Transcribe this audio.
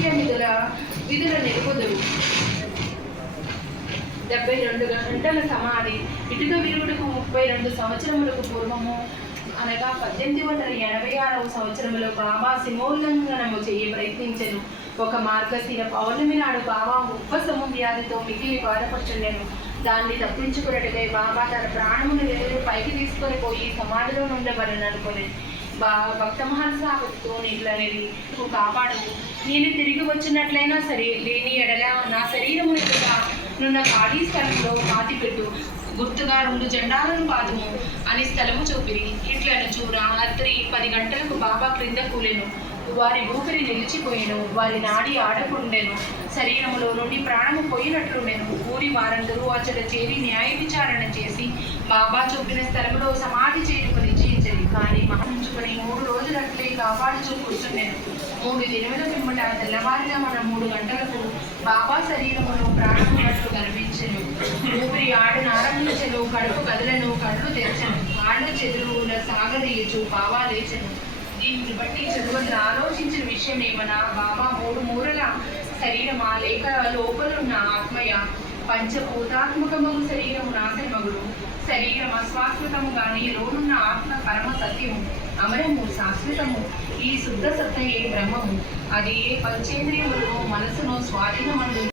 నిత్య నిధుల విధుల నిలుపుదురు డెబ్బై రెండు గంటల సమాధి ఇటుక విరుగుడుకు ముప్పై రెండు సంవత్సరములకు పూర్వము. అనగా పద్దెనిమిది వందల ఎనభై ఆరవ సంవత్సరంలో బాబా సింహోల్లంఘనము చేయ ప్రయత్నించను. ఒక మార్గశిర పౌర్ణమి నాడు బాబా ఉప్పసము వ్యాధితో మిగిలి బాధపడుచుండెను. దాన్ని తప్పించుకున్నట్టుగా బాబా తన ప్రాణమును పైకి తీసుకొని పోయి సమాధిలో ఉండవలని అనుకుని బా భక్త మహాసాగుతో ఇట్లనేది నువ్వు కాపాడు. నేను తిరిగి వచ్చినట్లయినా సరే లేని ఎడల నా శరీరము నున్న ఖాళీ స్థలంలో పాతిపెట్టు గుర్తుగా రెండు జెండాలను పాదము అని స్థలము చూపిరి. ఇట్లనుచు రాత్రి పది గంటలకు బాబా క్రింద కూలెను. వారి ఊపిరి నిలిచిపోయాను. వారి నాడి ఆడకుండెను. శరీరంలో నుండి ప్రాణము పోయినట్లుండెను. ఊరి వారందరూ అచట చేరి న్యాయ విచారణ చేసి బాబా చూపిన స్థలంలో సమాధి చేరుకొని కానీ మహించుకుని మూడు రోజులట్లే కాపాడుచూ కూర్చుండెను మూడు దినముల పిమ్మట తెల్లవారిన మన మూడు గంటలకు బాబా శరీరంలో ప్రాణమున్నట్లు కనిపించను. ఊపిరి ఆడను కడుపు కదలను కళ్ళు తెరచను. ఆడ చెదురుల సాగదీయచు బాబా లేచను. దీన్ని బట్టి చదువుతున్న ఆలోచించిన విషయం ఏమన్నా బాబా మూడు మూరల శరీరమా? లేక లోపలున్న ఆత్మయ? పంచభూతాత్మకమగు శరీరము నాశనమగుడు శరీరం అశ్వాశ్వతము కానీ లోనున్న ఆత్మ సత్యము అమరము శాశ్వతము ఈ శుద్ధ సత్తయే బ్రహ్మము? అది ఏ పంచేంద్రియములను మనసును స్వాధీనమందు